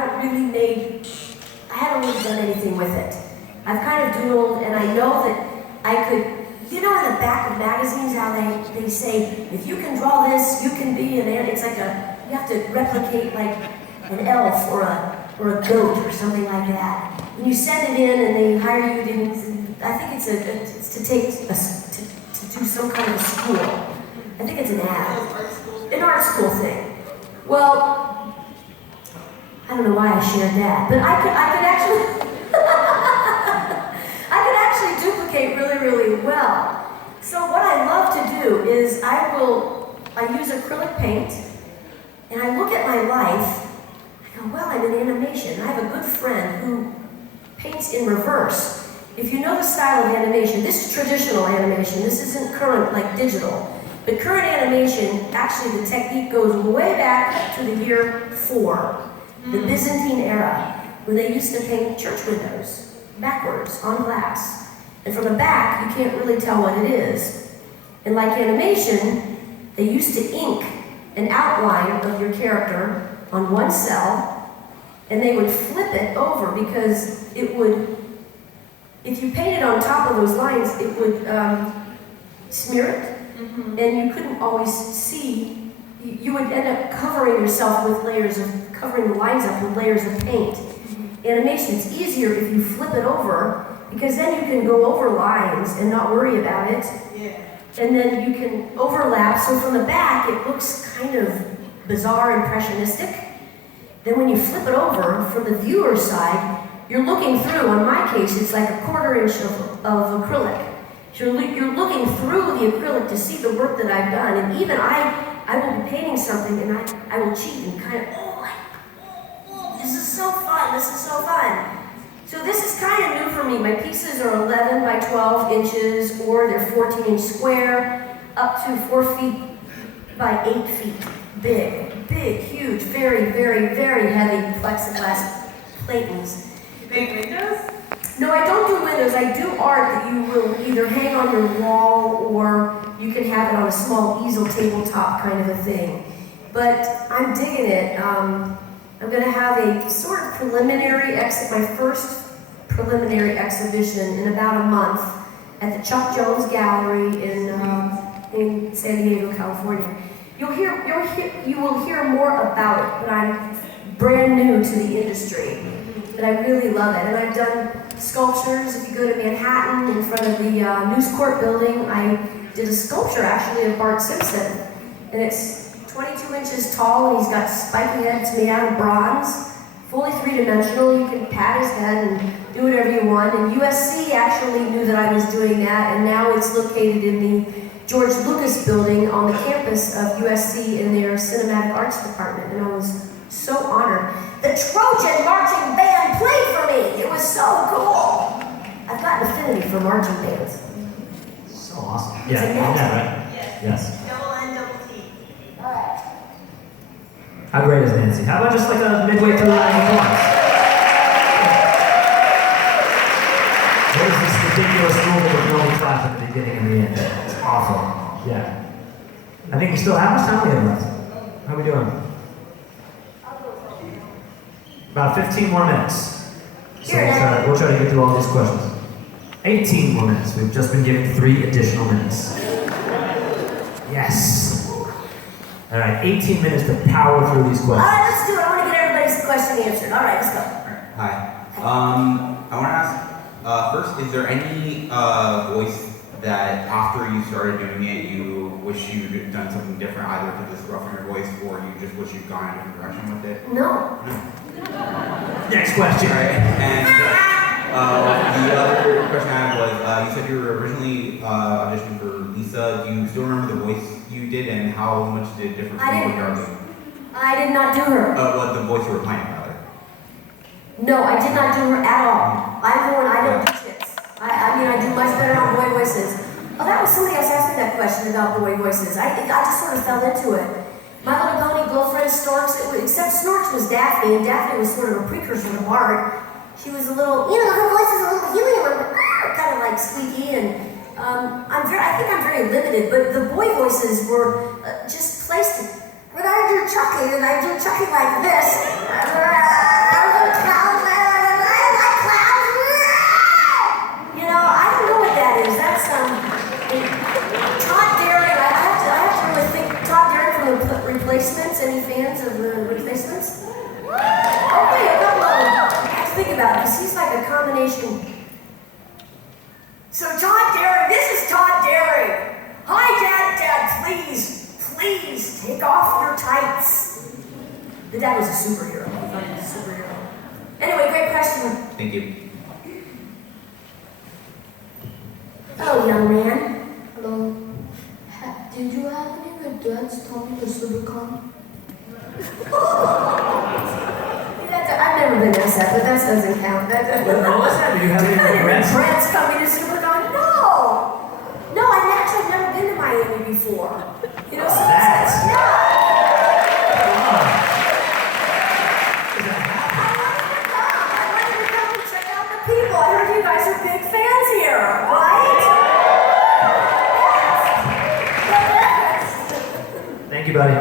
I haven't really done anything with it. I've kind of doodled, and I know that I could, in the back of magazines how they say, if you can draw this, you can be it's like you have to replicate like an elf or a goat or something like that. And you send it in and they hire you I think it's to do some kind of school. I think it's an ad. An art school thing. Well, I don't know why I shared that, but I could actually I could actually duplicate really, really well. So what I love to do is I use acrylic paint, and I look at my life. I go, well, I'm in animation. I have a good friend who paints in reverse. If you know the style of animation, this is traditional animation. This isn't current, like digital. But current animation, actually the technique goes way back to the year 4, the Byzantine era, where they used to paint church windows backwards on glass. And from the back, you can't really tell what it is. And like animation, they used to ink an outline of your character on one cell, and they would flip it over because it would, if you painted on top of those lines, it would smear it. And you couldn't always see, you would end up covering yourself with covering the lines up with layers of paint. Animation, it's easier if you flip it over, because then you can go over lines and not worry about it. Yeah. And then you can overlap, so from the back it looks kind of bizarre, impressionistic. Then when you flip it over from the viewer's side, you're looking through, in my case, it's like a 1/4 inch of acrylic. You're looking through the acrylic to see the work that I've done, and even I will be painting something and I will cheat and kind of, this is so fun. So this is kind of new for me. My pieces are 11 by 12 inches, or they're 14-inch square, up to 4 feet by 8 feet. Big, huge, very, very, very heavy plexiglass platings. You paint windows? No, I don't do windows. I do art that you will either hang on your wall or you can have it on a small easel tabletop kind of a thing. But I'm digging it. I'm going to have a sort of my first preliminary exhibition in about a month at the Chuck Jones Gallery in San Diego, California. You will hear more about it, but I'm brand new to the industry. But I really love it. And I've done sculptures. If you go to Manhattan in front of the News Court building, I did a sculpture actually of Bart Simpson. And it's 22 inches tall, and he's got spiky heads made out of bronze, fully 3-dimensional. You can pat his head and do whatever you want. And USC actually knew that I was doing that, and now it's located in the George Lucas building on the campus of USC in their cinematic arts department. And I was so honored. The Trojan marching band played for me. It was so cool. I've got an affinity for marching bands. So awesome. Yeah, right? Yes. Double N, double T. All right. How great is Nancy? How about just like a midway through round of applause? What is this ridiculous rule that we're only clap at the beginning and the end? It's awful. Yeah. I think we still have much time we have left. How are we doing? About 15 more minutes. So we'll try to get through all these questions. 18 more minutes. We've just been given 3 additional minutes. Yes. All right, 18 minutes to power through these questions. All right, let's do it. I want to get everybody's question answered. All right, let's go. Hi. I want to ask, first, is there any voice that after you started doing it, you wish you'd done something different, either to just roughen your voice, or you just wish you'd gone in a different direction with it? No. Next question. Right. And the other question I had was, you said you were originally auditioning for Lisa. Do you still remember the voice you did, and how much did it differ from what you were doing? I did not do her. What the voice you were playing, rather? No, I did not do her at all. I don't do chicks. I do much better on boy voices. Oh, that was somebody else asked me that question about boy voices. I just sort of fell into it. My Little Pony, Girlfriend, Storks, except Snorks was Daphne, and Daphne was sort of a precursor to Bart. She was a little, her voice is a little helium, kind of like squeaky, and I think I'm very limited, but the boy voices were just placed. When I do Chuckie, and I do Chuckie like this, because he's like a combination. So Todd Derry, this is Todd Derry. Hi, Dad, please, take off your tights. The dad was a superhero. He thought he was a superhero. Anyway, great question. Thank you. Hello, young man. Hello. Did you have any of your dads tell me to Supercon? I've never been asked that, but that doesn't count. What was that? Did you have any regrets? Regrets coming to SuperCon? No, I've actually never been to Miami before. You know, so That's... yeah. Come on. I wanted to come and check out the people. I heard you guys are big fans here, right? Yes. Thank you, buddy.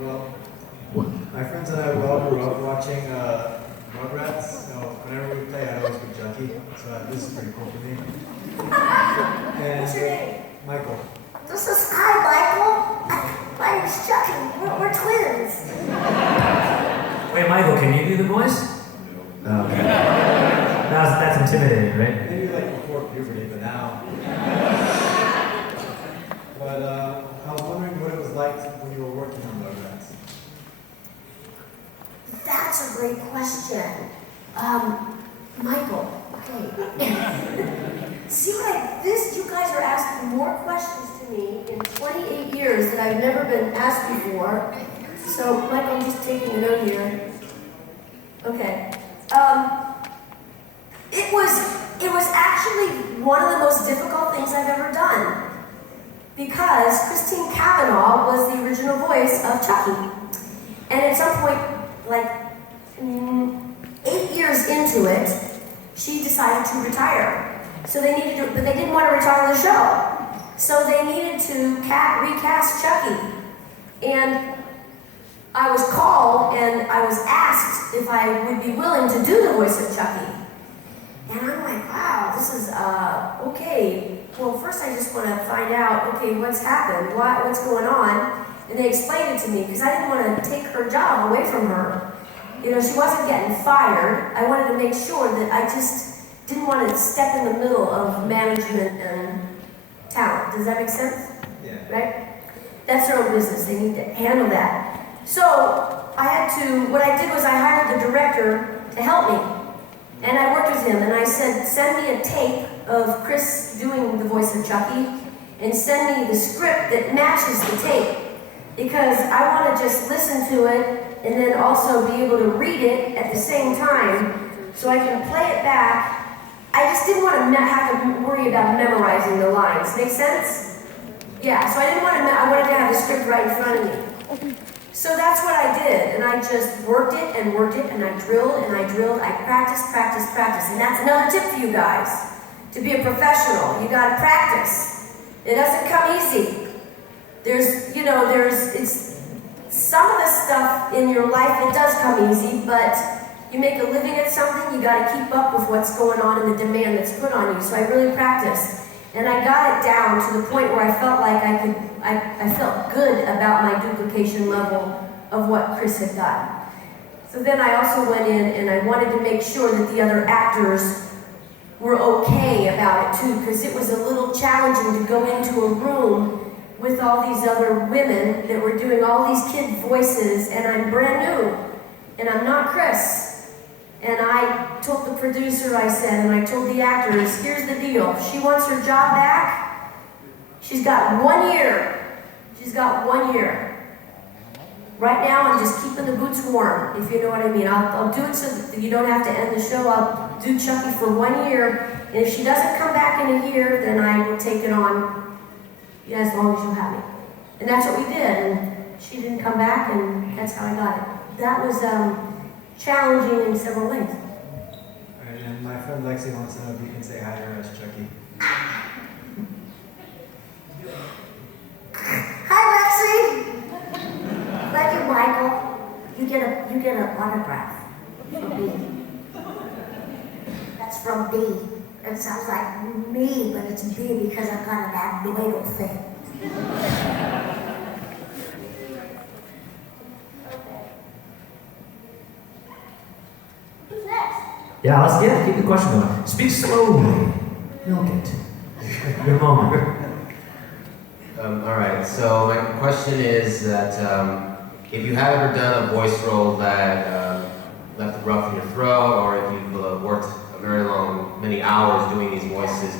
Well, my friends and I all grew up watching Rugrats. So whenever we play, I always pick Chuckie. So this is pretty cool for me. And What's your name? Michael. This is Michael. My name's Chuckie. We're twins. Wait, Michael, can you do the voice? No. Okay. That's intimidating, right? Maybe like before puberty, but now. But I was wondering what it was like when you were working on Rugrats. That's a great question. Michael, okay. See you guys are asking more questions to me in 28 years that I've never been asked before. So, Michael, I'm just taking a note here. Okay. It was actually one of the most difficult things I've ever done. Because Christine Cavanaugh was the original voice of Chuckie. And at some point, like 8 years into it, she decided to retire. So they needed to, but they didn't want to retire the show. So they needed to recast Chuckie. And I was called and I was asked if I would be willing to do the voice of Chuckie. And I'm like, wow, this is, okay. Well, first I just want to find out, okay, what's happened? What's going on? And they explained it to me because I didn't want to take her job away from her. You know, she wasn't getting fired. I wanted to make sure that I just didn't want to step in the middle of management and talent. Does that make sense? Yeah. Right? That's their own business. They need to handle that. So I had to, what I did was I hired the director to help me. And I worked with him and I said, send me a tape of Chris doing the voice of Chuckie and send me the script that matches the tape. Because I want to just listen to it and then also be able to read it at the same time so I can play it back. I just didn't want to have to worry about memorizing the lines. Make sense? Yeah, so I didn't want to, I wanted to have the script right in front of me. So that's what I did, and I just worked it, and I drilled, I practiced, and that's another tip for you guys. To be a professional, you gotta practice. It doesn't come easy. It's some of the stuff in your life, it does come easy, but you make a living at something, you gotta keep up with what's going on and the demand that's put on you. So I really practiced. And I got it down to the point where I felt like I felt good about my duplication level of what Chris had done. So then I also went in and I wanted to make sure that the other actors were okay about it too, because it was a little challenging to go into a room with all these other women that were doing all these kid voices, and I'm brand new, and I'm not Chris. And I told the producer, I said, and I told the actors, here's the deal. If she wants her job back, she's got 1 year. She's got 1 year. Right now, I'm just keeping the boots warm, if you know what I mean. I'll do it so that you don't have to end the show. I'll do Chuckie for 1 year. And if she doesn't come back in a year, then I will take it on as long as you have me. And that's what we did. And she didn't come back, and that's how I got it. That was challenging in several ways. Alright, and my friend Lexi wants to know if you can say hi to her as Chuckie. Hi, Lexi. Thank you, Michael. You get an autograph from me. That's from B. It sounds like me, but it's B because I've got an abdominal thing. Who's next? Yeah, keep the question going. Speak slowly. Milk it. Your moment. All right, so my question is that if you have ever done a voice role that left a rough in your throat, or if you've worked many hours doing these voices,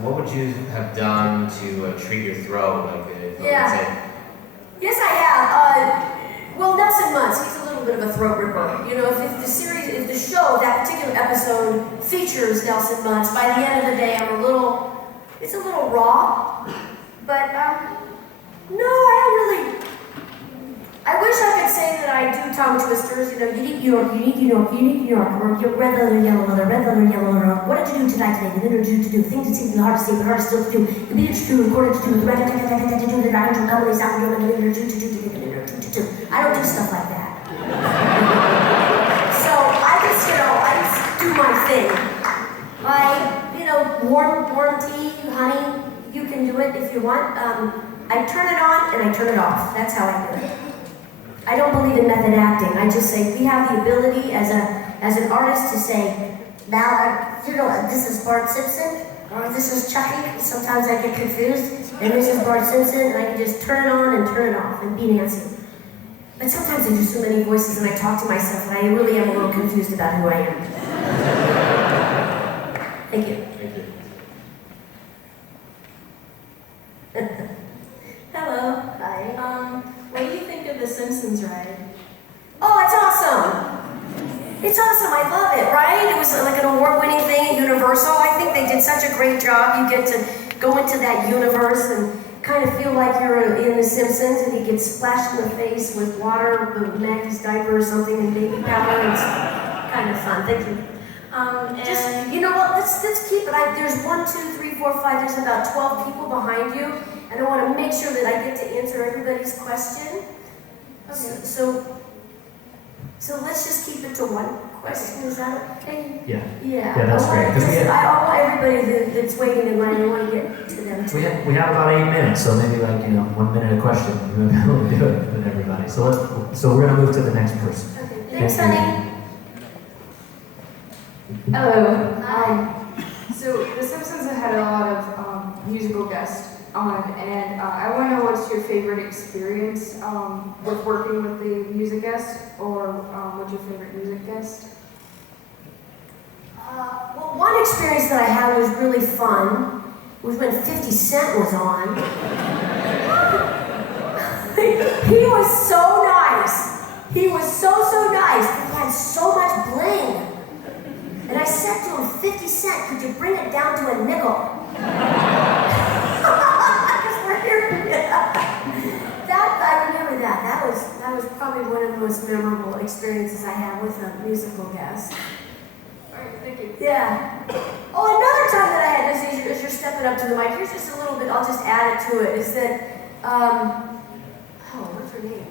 what would you have done to treat your throat? Like, if I Yeah. would say, Yes, I have. Well, Nelson Muntz, he's a little bit of a throat ripper. You know, if the show, that particular episode features Nelson Muntz, by the end of the day, it's a little raw. But, no, I don't really. I wish I could say that I do tongue twisters, you know, unique New York, or your red leather, yellow leather. What did you do tonight today? The dinner to do, things that seem to be hard to say, but harder still to do. The beat to do, recorded to do, the record to do, the writing to come, the sound to do. I don't do stuff like that. So I just do my thing. Warm tea, honey, you can do it if you want. I turn it on and I turn it off. That's how I do it. I don't believe in method acting. I just say we have the ability as an artist to say, now, this is Bart Simpson, or this is Chuckie. Sometimes I get confused, and this is Bart Simpson, and I can just turn it on and turn it off and be Nancy. But sometimes I do so many voices and I talk to myself, and I really am a little confused about who I am. Thank you. thank you. Hello. Hi. What do you think of the Simpsons ride? Oh, it's awesome! It's awesome, I love it, right? It was like an award-winning thing at Universal. I think they did such a great job. You get to go into that universe and kind of feel like you're in The Simpsons, and you get splashed in the face with water, with Maggie's diaper or something, and baby powder. It's kind of fun. Thank you. Just, you know what, let's keep it. There's 1, 2, 3, 4, 5, there's about 12 people behind you, and I want to make sure that I get to answer everybody's question. Okay. So let's just keep it to one question. Is that okay? Yeah. Yeah. That's great. 'Cause I want everybody that's waiting in line, I want to get to them too. We have about 8 minutes, so maybe 1 minute a question. We might be able to do it with everybody. So we're gonna move to the next person. Okay. Thanks, Thank you. honey. Hello. Hi. So The Simpsons have had a lot of musical guests on, and I want to know what's your favorite experience with working with the music guest, or what's your favorite music guest? Well, one experience that I had was really fun was when 50 Cent was on. He was so nice. He was so nice. He had so much bling. And I said to him, 50 Cent, could you bring it down to a nickel? Because we're here. I remember that. That was probably one of the most memorable experiences I had with a musical guest. Alright, thank you. Yeah. Oh, another time that I had this, as you're stepping up to the mic, here's just a little bit, I'll just add it to it, is that, what's her name?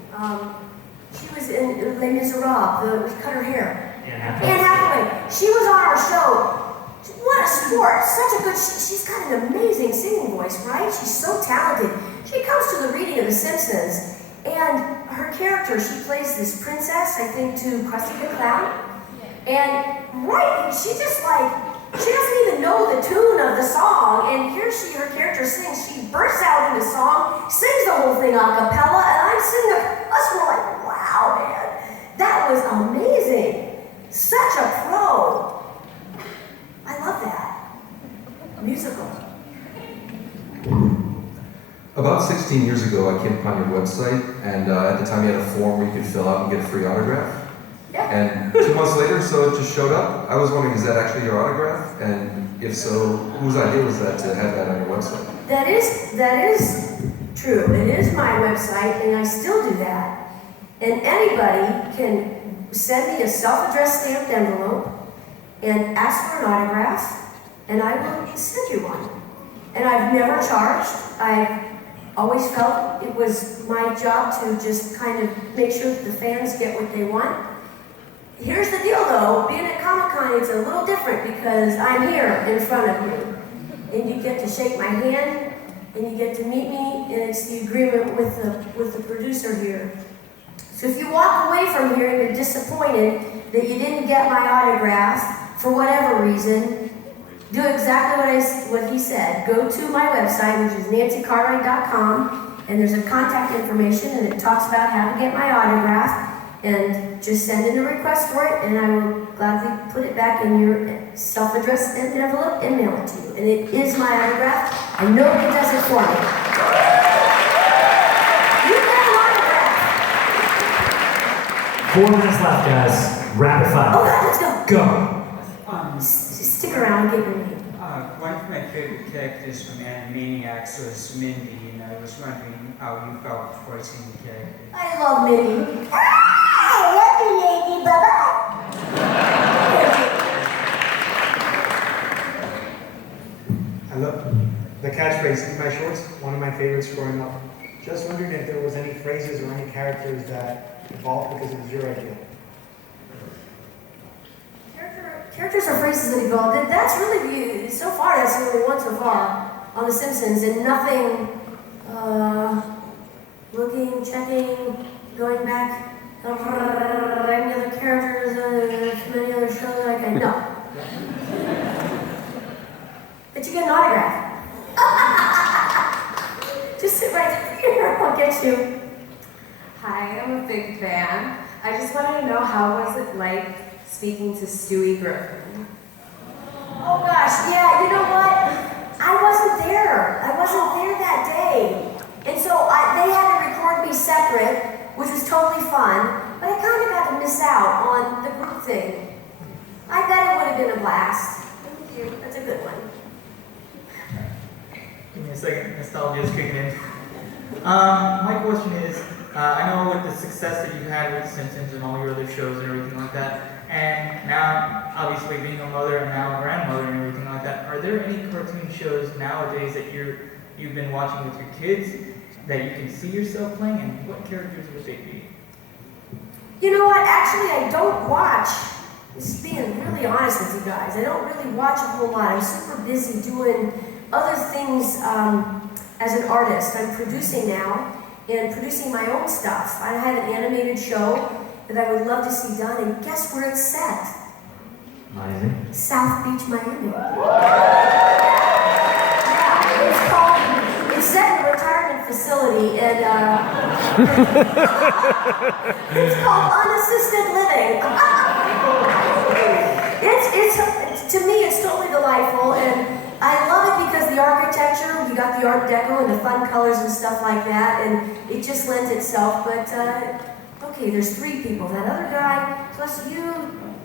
She was in Les Miserables, we cut her hair. Anne Hathaway. She was on our show. What a sport. Such a good, she's got an amazing singing voice, right? She's so talented. She comes to the reading of The Simpsons, and her character, she plays this princess, I think, to Krusty the Clown. And, right, she just she doesn't even know the tune of the song, and here her character sings, she bursts out into song, sings the whole thing a cappella, and I'm sitting there, us were like, wow, man, that was amazing. Such a pro. I love that. Musical. About 16 years ago, I came upon your website, and at the time you had a form where you could fill out and get a free autograph. Yeah. And 2 months later, so it just showed up. I was wondering, is that actually your autograph? And if so, whose idea was that to have that on your website? That is true. It is my website, and I still do that. And anybody can send me a self-addressed stamped envelope and ask for an autograph, and I will send you one. And I've never charged. I've always felt it was my job to just kind of make sure that the fans get what they want. Here's the deal though, being at Comic-Con, it's a little different because I'm here in front of you. And you get to shake my hand, and you get to meet me, and it's the agreement with the producer here. So if you walk away from here and you're disappointed that you didn't get my autograph for whatever reason, do exactly what he said. Go to my website, which is nancycartwright.com, and there's a contact information, and it talks about how to get my autograph. And just send in a request for it, and I will gladly put it back in your self-addressed envelope and mail it to you. And it is my autograph, and nobody does it for me. You get an autograph. 4 minutes left, guys. Rapid fire. Oh God, let's go. Go. Stick around and get your name. One of my favorite characters from Animaniacs was Mindy, and I was wondering how you felt voicing the character. I love Mindy. I love you, lady. Bye-bye. I love the catchphrase, "Eat my shorts," one of my favorites growing up. Just wondering if there was any phrases or any characters that evolved because it was your idea. Characters or phrases that evolved. That's really so far. That's the only one so far on The Simpsons, and nothing. Looking, checking, going back. Any other characters from any other show that I can know. But you get an autograph. Just sit right here. I'll get you. Hi, I'm a big fan. I just wanted to know, how was it like speaking to Stewie Griffin? Oh gosh, yeah, you know what? I wasn't there. I wasn't there that day. And so they had to record me separate, which was totally fun, but I kind of got to miss out on the group thing. I bet it would have been a blast. Thank you. That's a good one. Give me a second, nostalgia is kicking in. My question is, I know with the success that you had with Simpsons and all your other shows and everything like that, and now, obviously being a mother and now a grandmother and everything like that, are there any cartoon shows nowadays that you've been watching with your kids that you can see yourself playing, and what characters would they be? You know what? Actually, I don't watch. This is being really honest with you guys. I don't really watch a whole lot. I'm super busy doing other things as an artist. I'm producing now and producing my own stuff. I have an animated show that I would love to see done, and guess where it's set? Miami. South Beach, Miami. It's set in a retirement facility, and it's called Unassisted Living. To me, it's totally delightful, and I love it because the architecture, you got the Art Deco and the fun colors and stuff like that, and it just lends itself. But okay, there's 3 people. That other guy, plus you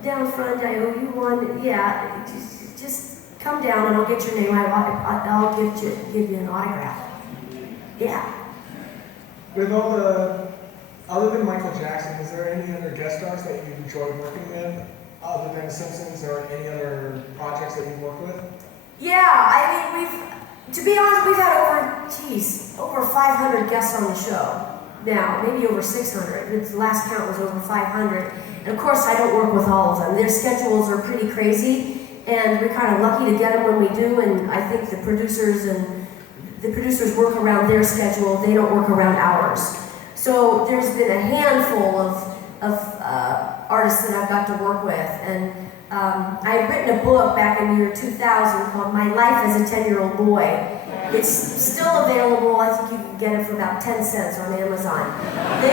down front, I owe you one. Yeah, just come down and I'll get your name. I'll give you an autograph. Yeah. With all the, other than Michael Jackson, is there any other guest stars that you enjoyed working with, other than Simpsons, or any other projects that you've worked with? Yeah, I mean, to be honest, we've had over 500 guests on the show now, maybe over 600. The last count was over 500. And of course, I don't work with all of them. Their schedules are pretty crazy, and we're kind of lucky to get them when we do, and I think the producers work around their schedule. They don't work around ours. So there's been a handful of artists that I've got to work with, and I had written a book back in the year 2000 called My Life as a 10-Year-Old Boy. It's still available. I think you can get it for about 10 cents on Amazon. They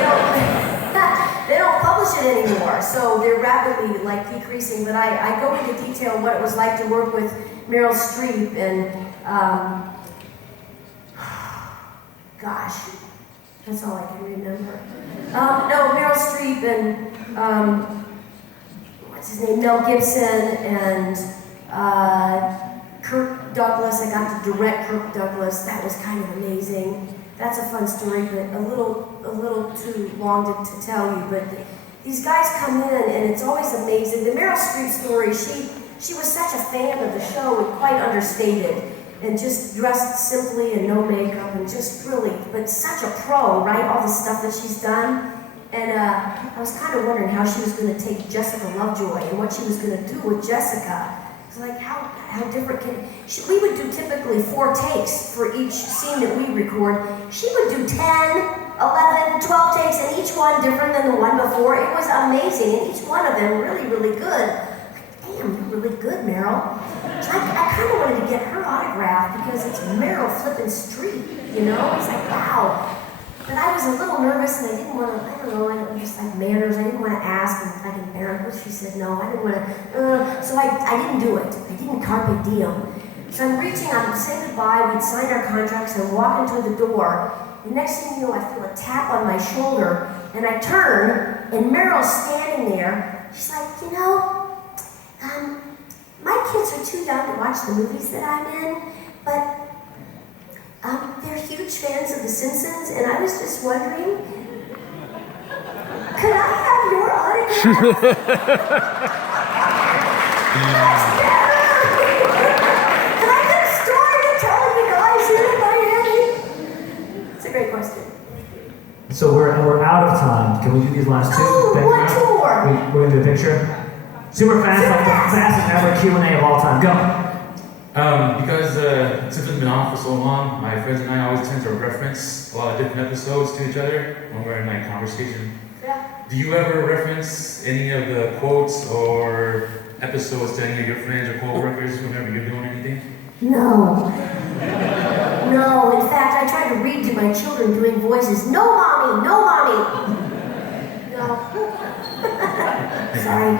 don't publish it anymore, so they're rapidly decreasing. But I go into detail what it was like to work with Meryl Streep and gosh, that's all I can remember. Meryl Streep and what's his name, Mel Gibson and Kirk Douglas. I got to direct Kirk Douglas. That was kind of amazing. That's a fun story, but a little too long to tell you. But these guys come in, and it's always amazing. The Meryl Streep story. She was such a fan of the show and quite understated, and just dressed simply and no makeup, and just really, but such a pro, right? All the stuff that she's done. And I was kind of wondering how she was going to take Jessica Lovejoy and what she was going to do with Jessica. was like, how different we would do typically 4 takes for each scene that we record. She would do 10, 11, 12 takes, and each one different than the one before. It was amazing, and each one of them really, really good. Like, damn, you're really good, Meryl. So I kind of wanted to get her autograph because it's Meryl flipping Streep, you know? It's like, wow. But I was a little nervous and I didn't want to, I don't know, I was just like manners. I didn't want to ask and like embarrass. She said no, I didn't want to, so I didn't do it. I didn't carpe diem. So I'm reaching out to say goodbye. We'd signed our contracts and I'm walking through the door. The next thing you know, I feel a tap on my shoulder and I turn and Meryl's standing there. She's like, you know, my kids are too young to watch the movies that I'm in, but they're huge fans of The Simpsons, and I was just wondering, could I have your autograph? That's better! Can I get a story to tell you guys here in Miami? It's a great question. So we're out of time. Can we do these last two? Oh, one more! We're gonna do a picture? Super fast, like the fastest ever Q&A of all time. Go! Because Simpsons has been on for so long, my friends and I always tend to reference a lot of different episodes to each other when we're in like conversation. Yeah. Do you ever reference any of the quotes or episodes to any of your friends or co-workers whenever you're doing anything? No. No, in fact, I try to read to my children doing voices. No, mommy! No, mommy! No. Sorry.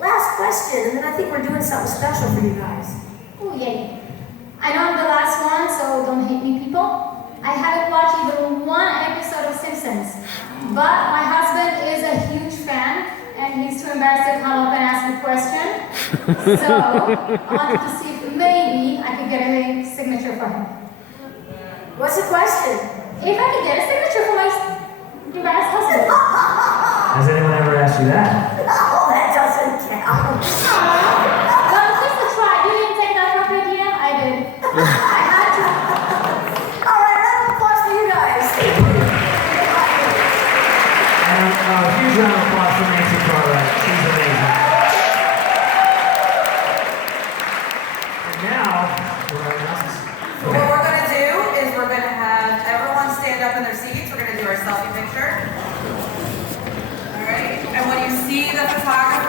Last question, and then I think we're doing something special for you guys. Oh, yay. I know I'm the last one, so don't hate me, people. I haven't watched even one episode of Simpsons, but my husband is a huge fan, and he's too embarrassed to come up and ask a question. So I wanted to see if maybe I could get a signature for him. What's the question? If I could get a signature for my embarrassed husband. Has anyone ever asked you that? Oh, that doesn't count. Well, just a try. You didn't take that from idea? I did. I had to. All right, round of applause for you guys. And a huge round of applause for Nancy Cartwright. She's amazing. And now, what we're going to do is we're going to have everyone stand up in their seats. We're going to do our selfie picture. All right. And when you see the photographer